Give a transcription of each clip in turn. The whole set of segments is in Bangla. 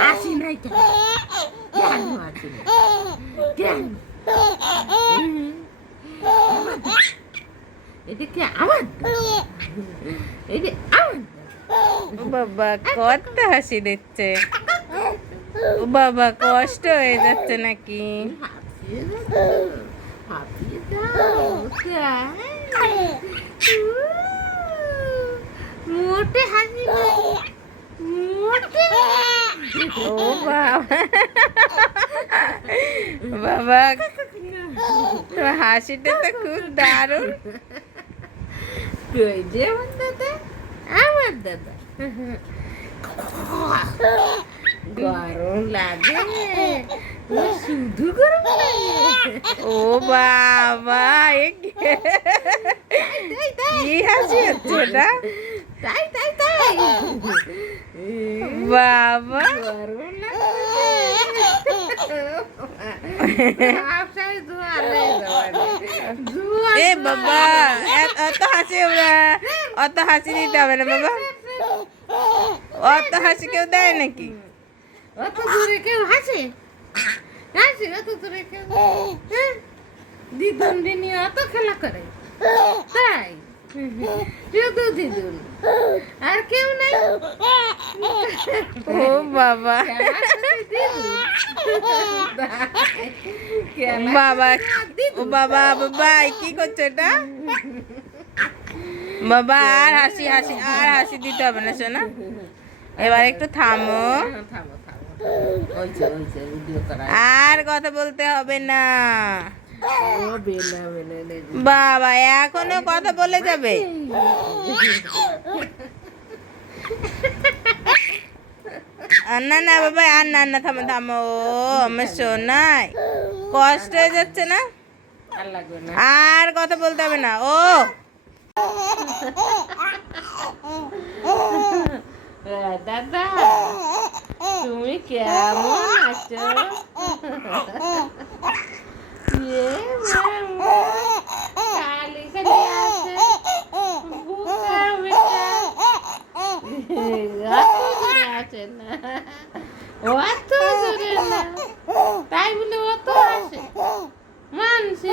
হাসি নাই কেন কেন হাসি নাই কেন এটা কি আমার? এটা আমার বাবা কত হাসি দিচ্ছে। বাবা কষ্ট হয়ে যাচ্ছে নাকি? মোটে হাসি মোটে। ও বাবা বাবা হাসিটা তো খুব দারুণ। যে আমার দাদা আমার দাদা। গরম লাগে শুধু গরম ও বাবা কি- হাসি হচ্ছে এটা তাই তাই তাই। বাবা গরম লাগে আপনার জোয়ারে জোয়ারে এ বাবা অত হাসি ওরা অত হাসি দিতে হবে না বাবা অত হাসি কেউ দেয় নাকি অত দূরে কেউ হাসে হাসে অত দূরে কেউ? দিদুন দিনি অত খেলা করে তাই শুধু দিদুন আর কেউ নাই? ও বাবা। বাবা ও বাবা বাবা কি করছ এটা? বাবা আর হাসি হাসি আর হাসি দিতে হবে না শোনা। এবার একটু থামো। করা। আর কথা বলতে হবে না। বাবা, এখনও কথা বলে যাবে। না না, বাবা, আর না না, থামো থামো আমার সোনাই। কষ্ট হয়ে যাচ্ছে না? আর কথা বলতে হবে না, ও। দাদা, তুমি কেমন আছো এ মামা, খালি খালি আছে বুকা বেটা অত দূরে আছে না অত দূরে না তাই বলে অত আসে মানছি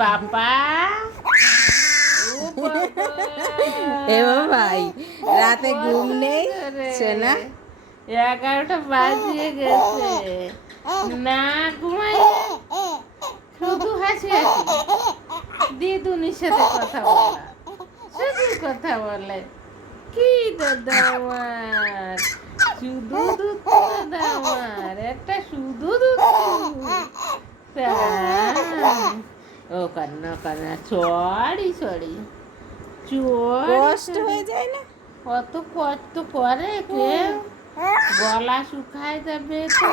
পাপা? ও পাপা। এ ভাই রাতে ঘুম নেই? সোনা এগারোটা বাজিয়ে গেছে। না ঘুমাই শুধু হাসি হাসি। দিদুনির সাথে কথা বলা। শুধু কথা বলে। কি দাদা আমার? শুধু দুধ দাদা আমার। একটা শুধু দুধ। ও কান্না কান্না। সরি সরি কষ্ট হয়ে যায় না? কত কষ্ট করে কেউ গলা শুকায় যাবে তো।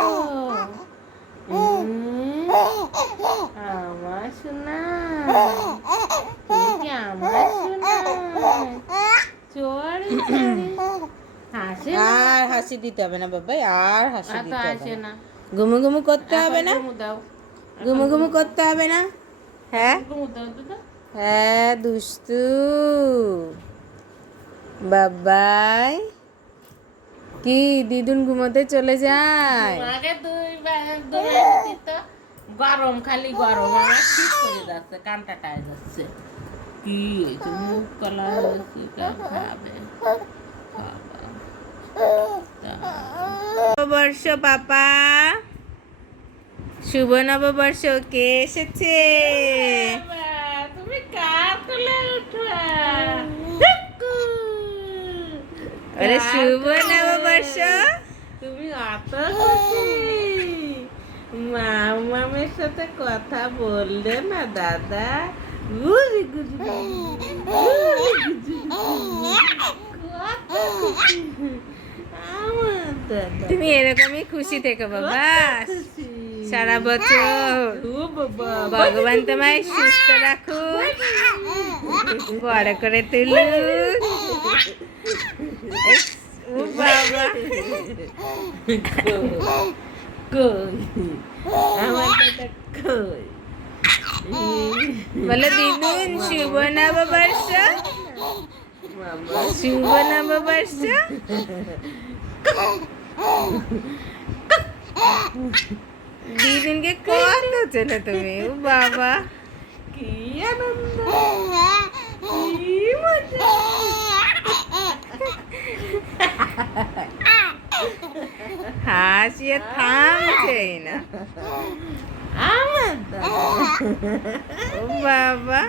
আমার শোনা। আমার শোনা? চড়ি হাসে আর হাসি দিতে হবে না বাবা আর হাসি দিতে হবে না। ঘুমু ঘুমু করতে হবে না? ঘুমু ঘুমু। করতে হবে না? হ্যাঁ? হ্যাঁ দুষ্টু। বাবাই। কি দিদুন ঘুমোতে চলে যায়? আগে দুই গরম খালি গরম। আমার করে যাচ্ছে? কানটা টাই যাচ্ছে কি হয়েছে? মুখ কলা হয়েছে খাবে। নববর্ষ পাপা। শুভ নববর্ষ কে এসেছে? তুমি কার কোলে উঠবা আরে শুভ নববর্ষ। তুমি অত মামামের সাথে কথা বললে না দাদা? গুজি গুজি তুমি এরকমই খুশি থেকো বাবা। সারা বছর। ভগবান তোমায় সুস্থ রাখুক। বড় করে কই? বলো দিদুন শুভ নববর্ষ। শুভ নববর্ষ। দিদিনকে কত চেনে তুমি? ও বাবা। কি আনন্দ কি মজা। হাসিয়ে থামছেই না। আমার ও বাবা।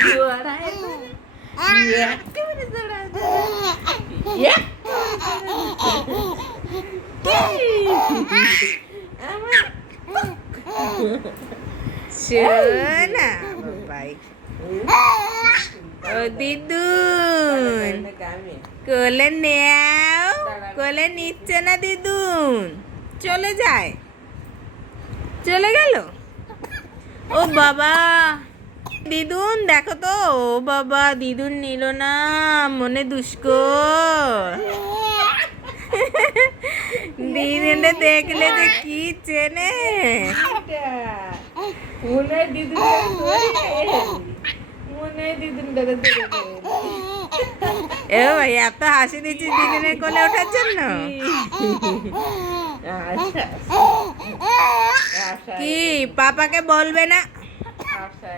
শোনা বাবাই ও দিদুন কোলে নেও কোলে নিচ্ছে না দিদুন চলে যায় চলে গেল ও বাবা দিদুন দেখো তো ও বাবা দিদুন নিল না মনে দুষ্কো দিদিনটা দেখলে যে কি চেনে মনে দিদুন মনে ধরে এ ভাই এত হাসি দিচ্ছিস দিদিনের কোলে ওঠার জন্য? আচ্ছা আচ্ছা। কি পাপাকে বলবে না? আচ্ছা।